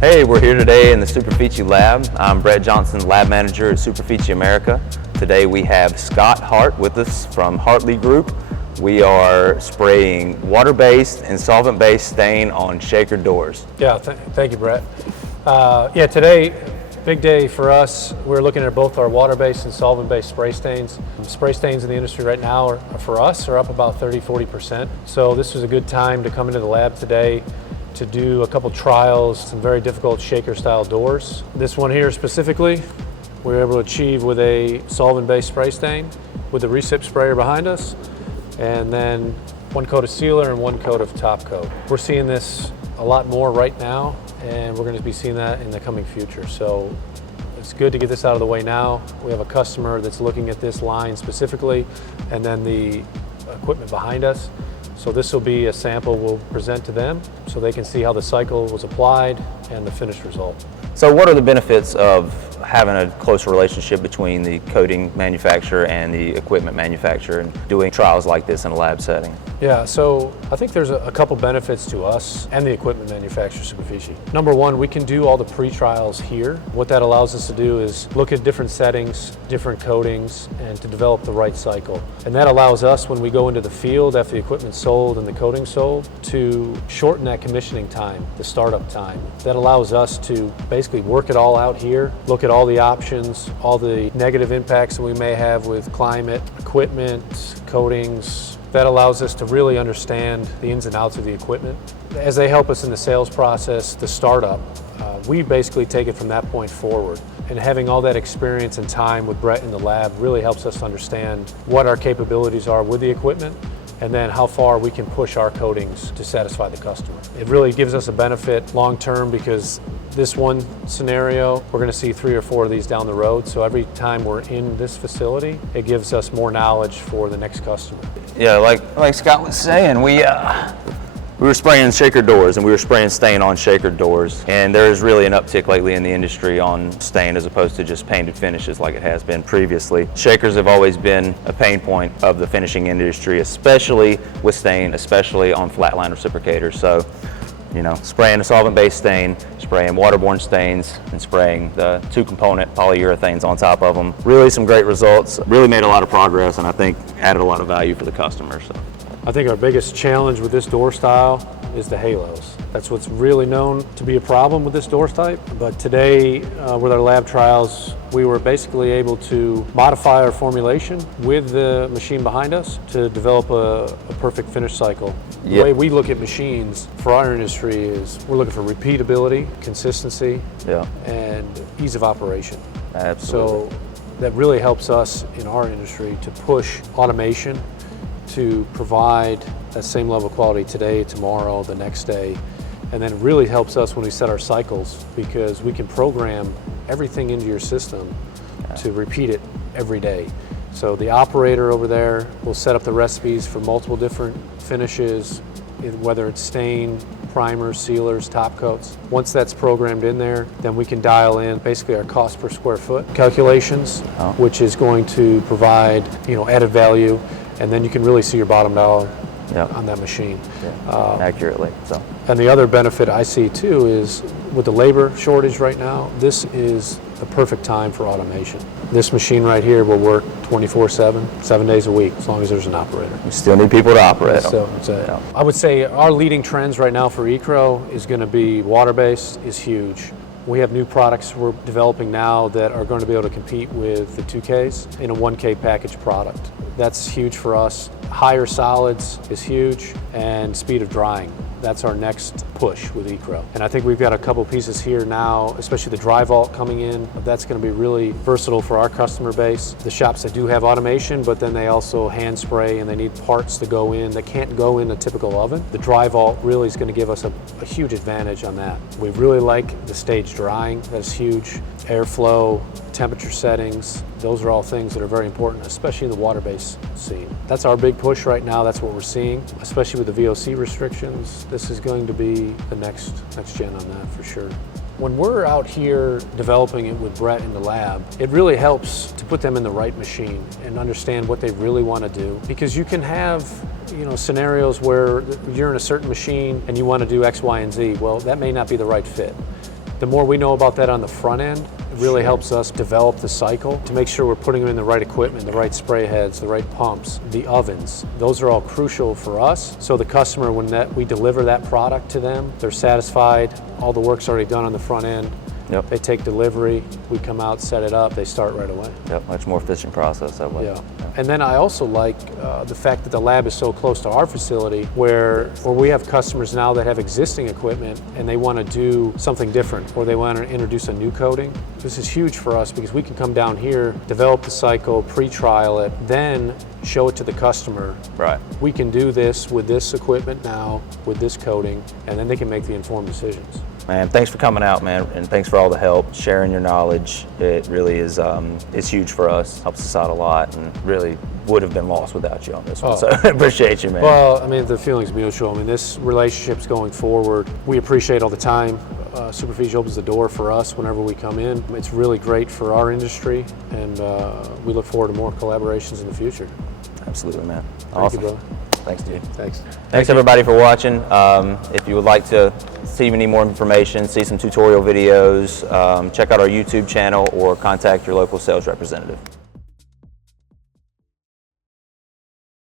Hey, we're here today in the Superfici lab. I'm Bret Johnson, lab manager at Superfici America. Today we have Scott Hart with us from Hartley Group. We are spraying water-based and solvent-based stain on shaker doors. Yeah, thank you, Bret. Today, big day for us. We're looking at both our water-based and solvent-based spray stains. Spray stains in the industry right now for us are up about 30–40%. So this was a good time to come into the lab today to do a couple trials, some very difficult shaker style doors. This one here specifically, we were able to achieve with a solvent-based spray stain with the recip sprayer behind us, and then one coat of sealer and one coat of top coat. We're seeing this a lot more right now, and we're going to be seeing that in the coming future. So it's good to get this out of the way now. We have a customer that's looking at this line specifically, and then the equipment behind us. So this will be a sample we'll present to them so they can see how the cycle was applied and the finished result. So what are the benefits of having a close relationship between the coating manufacturer and the equipment manufacturer and doing trials like this in a lab setting? Yeah, so I think there's a couple benefits to us and the equipment manufacturer, Superfici. Number one, we can do all the pre-trials here. What that allows us to do is look at different settings, different coatings, and to develop the right cycle. And that allows us, when we go into the field after the equipment's sold and the coating's sold, to shorten that commissioning time, the startup time. That allows us to basically work it all out here, look at all the options, all the negative impacts that we may have with climate, equipment, coatings. That allows us to really understand the ins and outs of the equipment. As they help us in the sales process, the startup, we basically take it from that point forward. And having all that experience and time with Bret in the lab really helps us understand what our capabilities are with the equipment, and then how far we can push our coatings to satisfy the customer. It really gives us a benefit long term, because this one scenario, we're going to see 3 or 4 of these down the road. So every time we're in this facility, it gives us more knowledge for the next customer. Yeah, like Scott was saying, we were spraying shaker doors, and we were spraying stain on shaker doors. And there is really an uptick lately in the industry on stain as opposed to just painted finishes like it has been previously. Shakers have always been a pain point of the finishing industry, especially with stain, especially on flatline reciprocators. So, you know, spraying a solvent-based stain, spraying waterborne stains, and spraying the 2-component polyurethanes on top of them. Really some great results, really made a lot of progress, and I think added a lot of value for the customer. So I think our biggest challenge with this door style is the halos. That's what's really known to be a problem with this door type. But today, with our lab trials, we were basically able to modify our formulation with the machine behind us to develop a perfect finish cycle. Yep. The way we look at machines for our industry is we're looking for repeatability, consistency, and ease of operation. Absolutely. So that really helps us in our industry to push automation to provide that same level of quality today, tomorrow, the next day. And then it really helps us when we set our cycles, because we can program everything into your system to repeat it every day. So the operator over there will set up the recipes for multiple different finishes, whether it's stain, primers, sealers, top coats. Once that's programmed in there, then we can dial in basically our cost per square foot calculations, which is going to provide, added value, and then you can really see your bottom dollar on that machine. Accurately. So. And the other benefit I see too is with the labor shortage right now, this is the perfect time for automation. This machine right here will work 24/7, 7 days a week, as long as there's an operator. You still need people to operate them. So I would say our leading trends right now for Icro is going to be water-based is huge. We have new products we're developing now that are going to be able to compete with the 2Ks in a 1K package product. That's huge for us. Higher solids is huge, and speed of drying. That's our next push with Icro. And I think we've got a couple pieces here now, especially the DryVault coming in. That's going to be really versatile for our customer base. The shops that do have automation, but then they also hand spray and they need parts to go in that can't go in a typical oven. The DryVault really is going to give us a huge advantage on that. We really like the stage drying. That's huge. Airflow, temperature settings, those are all things that are very important, especially in the water-based scene. That's our big push right now. That's what we're seeing, especially with the VOC restrictions. This is going to be the next gen on that for sure. When we're out here developing it with Bret in the lab, it really helps to put them in the right machine and understand what they really want to do. Because you can have scenarios where you're in a certain machine and you want to do X, Y, and Z. Well, that may not be the right fit. The more we know about that on the front end, it really helps us develop the cycle to make sure we're putting them in the right equipment, the right spray heads, the right pumps, the ovens. Those are all crucial for us. So the customer, when we deliver that product to them, they're satisfied, all the work's already done on the front end. Yep. They take delivery, we come out, set it up, they start right away. Yep, much more efficient process that way. Yeah. And then I also like the fact that the lab is so close to our facility where we have customers now that have existing equipment and they want to do something different or they want to introduce a new coating. This is huge for us because we can come down here, develop the cycle, pre-trial it, then show it to the customer. Right. We can do this with this equipment now, with this coating, and then they can make the informed decisions. Man, thanks for coming out, man, and thanks for all the help, sharing your knowledge. It really is, it's huge for us, helps us out a lot, and really would have been lost without you on this one, so I appreciate you, man. Well, I mean, the feeling's mutual. I mean, this relationship's going forward. We appreciate all the time. Superfici opens the door for us whenever we come in. It's really great for our industry, and we look forward to more collaborations in the future. Absolutely, man. Thank you, brother. Thanks, dude. Thanks. Thanks everybody for watching. If you would like to see any more information, see some tutorial videos, check out our YouTube channel or contact your local sales representative.